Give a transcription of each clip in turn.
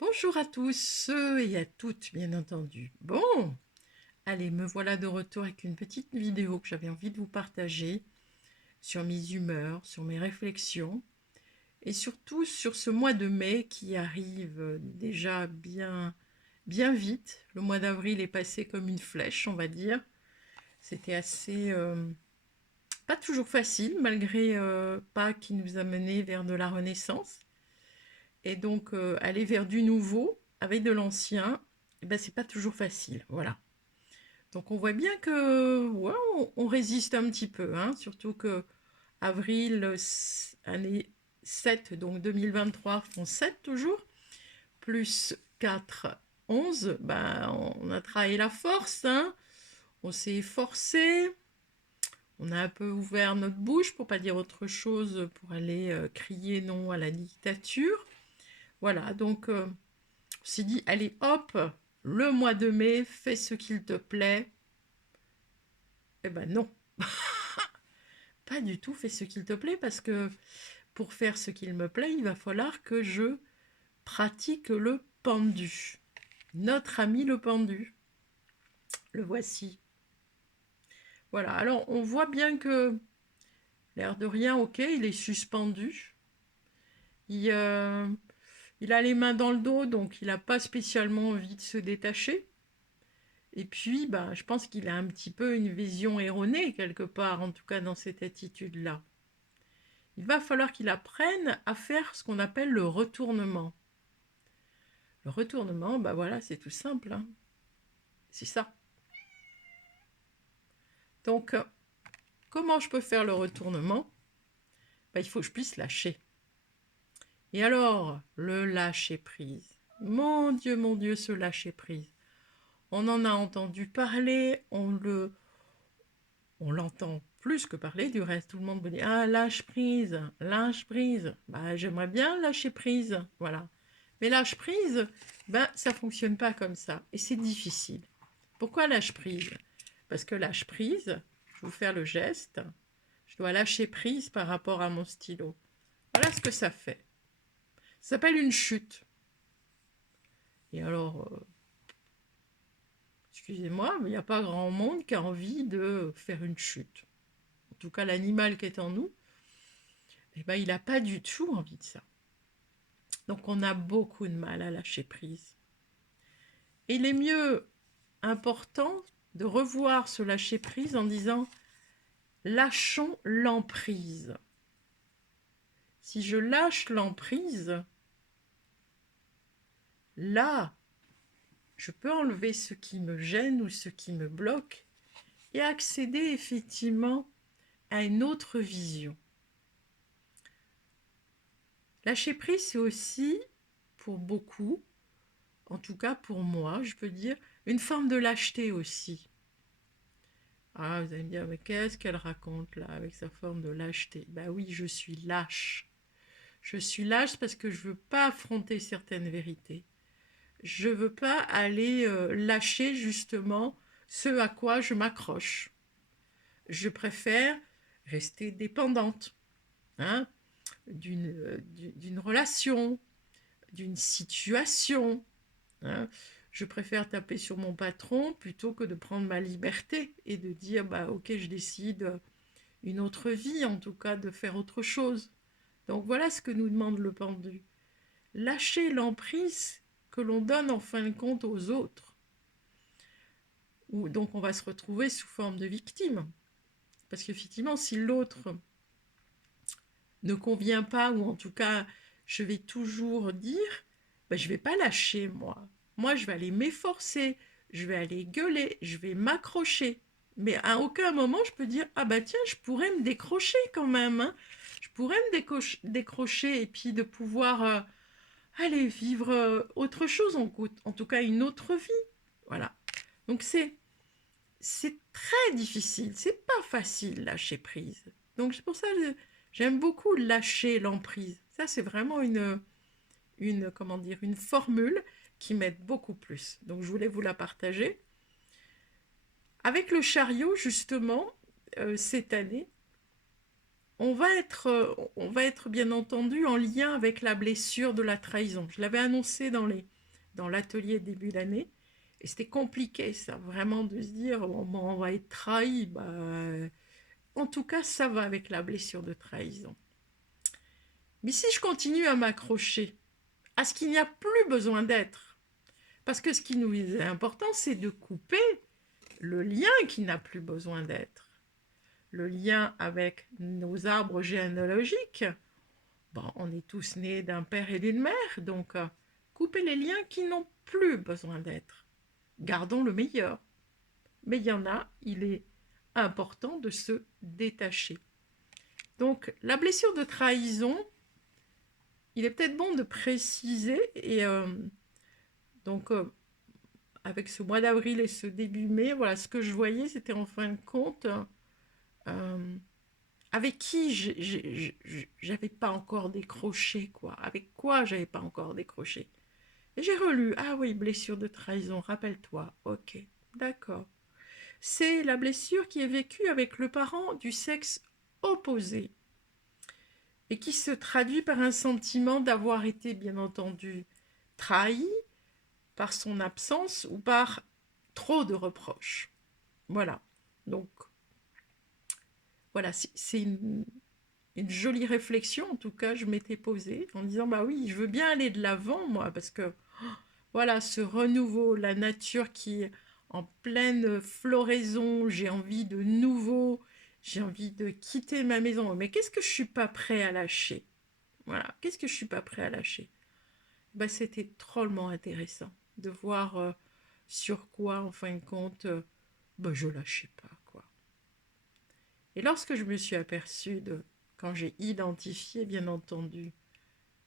Bonjour à tous et à toutes, bien entendu. Bon, allez, me voilà de retour avec une petite vidéo que j'avais envie de vous partager sur mes humeurs, sur mes réflexions et surtout sur ce mois de mai qui arrive déjà bien vite. Le mois d'avril est passé comme une flèche, on va dire. C'était assez pas toujours facile malgré Pâques qui nous a menés vers de la Renaissance. Et donc, aller vers du nouveau avec de l'ancien, eh ben, c'est pas toujours facile. Voilà. Donc, on voit bien que ouais, on résiste un petit peu, hein, surtout que avril, année 7, donc 2023, font 7 toujours, plus 4, 11. Ben, on a travaillé la force, hein, on s'est efforcé, on a un peu ouvert notre bouche pour pas dire autre chose, pour aller crier non à la dictature. Voilà, donc on s'est dit, allez hop, le mois de mai, fais ce qu'il te plaît. Eh ben non, pas du tout fais ce qu'il te plaît, parce que pour faire ce qu'il me plaît, il va falloir que je pratique le pendu. Notre ami le pendu, le voici. Voilà, alors on voit bien que, l'air de rien, ok, il est suspendu. Il, il a les mains dans le dos, donc il n'a pas spécialement envie de se détacher. Et puis, ben, je pense qu'il a un petit peu une vision erronée, quelque part, en tout cas dans cette attitude-là. Il va falloir qu'il apprenne à faire ce qu'on appelle le retournement. Le retournement, ben voilà, c'est tout simple, hein. C'est ça. Donc, comment je peux faire le retournement? Ben, il faut que je puisse lâcher. Et alors, le lâcher-prise. Mon Dieu, ce lâcher-prise. On en a entendu parler, on l'entend plus que parler, du reste, tout le monde me dit ah, lâche prise, lâche prise. Bah, j'aimerais bien lâcher prise, voilà. Mais lâche prise, ben, ça fonctionne pas comme ça et c'est difficile. Pourquoi lâche prise? Parce que lâche prise, je vais vous faire le geste, je dois lâcher prise par rapport à mon stylo. Voilà ce que ça fait. Ça s'appelle une chute. Et alors, excusez-moi, mais il n'y a pas grand monde qui a envie de faire une chute. En tout cas, l'animal qui est en nous, eh ben, il n'a pas du tout envie de ça. Donc on a beaucoup de mal à lâcher prise. Et il est mieux important de revoir ce lâcher prise en disant lâchons l'emprise. Si je lâche l'emprise, là, je peux enlever ce qui me gêne ou ce qui me bloque et accéder effectivement à une autre vision. Lâcher prise, c'est aussi, pour beaucoup, en tout cas pour moi, je peux dire, une forme de lâcheté aussi. Ah, vous allez me dire, mais qu'est-ce qu'elle raconte là, avec sa forme de lâcheté? Ben oui, je suis lâche. Je suis lâche parce que je ne veux pas affronter certaines vérités. Je ne veux pas aller lâcher justement ce à quoi je m'accroche. Je préfère rester dépendante, hein, d'une relation, d'une situation, hein. Je préfère taper sur mon patron plutôt que de prendre ma liberté et de dire bah ok, je décide une autre vie, en tout cas de faire autre chose. Donc voilà ce que nous demande le pendu. Lâcher l'emprise que l'on donne en fin de compte aux autres. Donc on va se retrouver sous forme de victime. Parce qu'effectivement, si l'autre ne convient pas, ou en tout cas, je vais toujours dire, ben, je ne vais pas lâcher moi. Moi, je vais aller m'efforcer, je vais aller gueuler, je vais m'accrocher. Mais à aucun moment, je peux dire, ah bah tiens, je pourrais me décrocher quand même, hein. Je pourrais me décrocher et puis de pouvoir aller vivre autre chose, en tout cas une autre vie. Voilà. Donc c'est très difficile, c'est pas facile lâcher prise. Donc c'est pour ça que j'aime beaucoup lâcher l'emprise. Ça c'est vraiment comment dire, une formule qui m'aide beaucoup plus. Donc je voulais vous la partager. Avec le chariot justement, cette année, on va être bien entendu en lien avec la blessure de la trahison. Je l'avais annoncé dans l'atelier début d'année, et c'était compliqué ça, vraiment de se dire on va être trahi. Bah, en tout cas, ça va avec la blessure de trahison. Mais si je continue à m'accrocher à ce qu'il n'y a plus besoin d'être, parce que ce qui nous est important, c'est de couper le lien qui n'a plus besoin d'être. Le lien avec nos arbres généalogiques. Bon, on est tous nés d'un père et d'une mère, donc couper les liens qui n'ont plus besoin d'être. Gardons le meilleur. Mais il y en a, il est important de se détacher. Donc, la blessure de trahison, il est peut-être bon de préciser, et donc avec ce mois d'avril et ce début mai, voilà, ce que je voyais, c'était en fin de compte euh, avec qui j'avais pas encore décroché, quoi. Avec quoi j'avais pas encore décroché. Et j'ai relu, ah oui, blessure de trahison, rappelle-toi, ok, d'accord. C'est la blessure qui est vécue avec le parent du sexe opposé et qui se traduit par un sentiment d'avoir été, bien entendu, trahi par son absence ou par trop de reproches. Voilà. Donc, voilà, c'est une jolie réflexion, en tout cas, je m'étais posée en disant, bah oui, je veux bien aller de l'avant, moi, parce que, voilà, ce renouveau, la nature qui est en pleine floraison, j'ai envie de nouveau, j'ai envie de quitter ma maison, mais qu'est-ce que je suis pas prêt à lâcher? Voilà, qu'est-ce que je suis pas prêt à lâcher? Bah, c'était drôlement intéressant de voir sur quoi, en fin de compte, bah, je lâchais pas, quoi. Et lorsque je me suis aperçue quand j'ai identifié, bien entendu,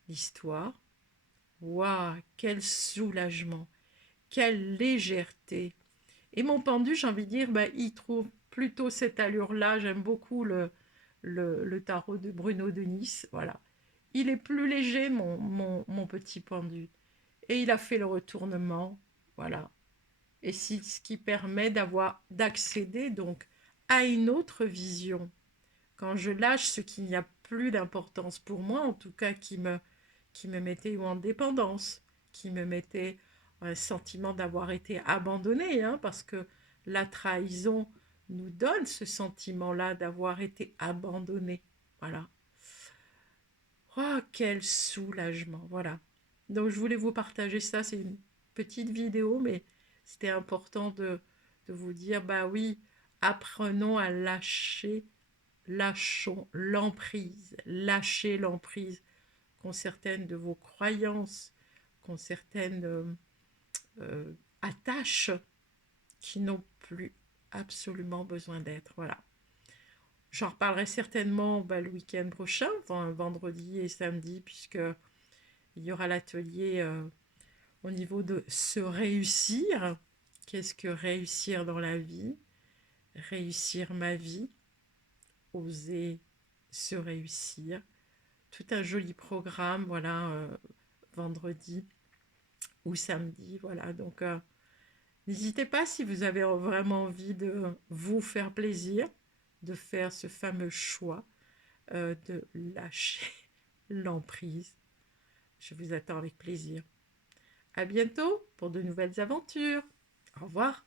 l'histoire, waouh, quel soulagement, quelle légèreté. Et mon pendu, j'ai envie de dire, bah, il trouve plutôt cette allure-là. J'aime beaucoup le tarot de Bruno de Nice. Voilà. Il est plus léger, mon petit pendu. Et il a fait le retournement. Voilà. Et c'est ce qui permet d'accéder donc à une autre vision. Quand je lâche ce qui n'y a plus d'importance pour moi, en tout cas qui me mettait en dépendance, qui me mettait un sentiment d'avoir été abandonné, hein, parce que la trahison nous donne ce sentiment-là d'avoir été abandonné. Voilà. Oh, quel soulagement. Voilà. Donc, je voulais vous partager ça. C'est une petite vidéo, mais c'était important de vous dire, bah oui, apprenons à lâchons l'emprise, lâchez l'emprise qu'ont certaines de vos croyances, qu'ont certaines attaches qui n'ont plus absolument besoin d'être. Voilà. J'en reparlerai certainement le week-end prochain, vendredi et samedi, puisque il y aura l'atelier au niveau de se réussir. Qu'est-ce que réussir dans la vie? Réussir ma vie, oser se réussir. Tout un joli programme, voilà, vendredi ou samedi, voilà. Donc, n'hésitez pas si vous avez vraiment envie de vous faire plaisir, de faire ce fameux choix de lâcher l'emprise. Je vous attends avec plaisir. À bientôt pour de nouvelles aventures. Au revoir.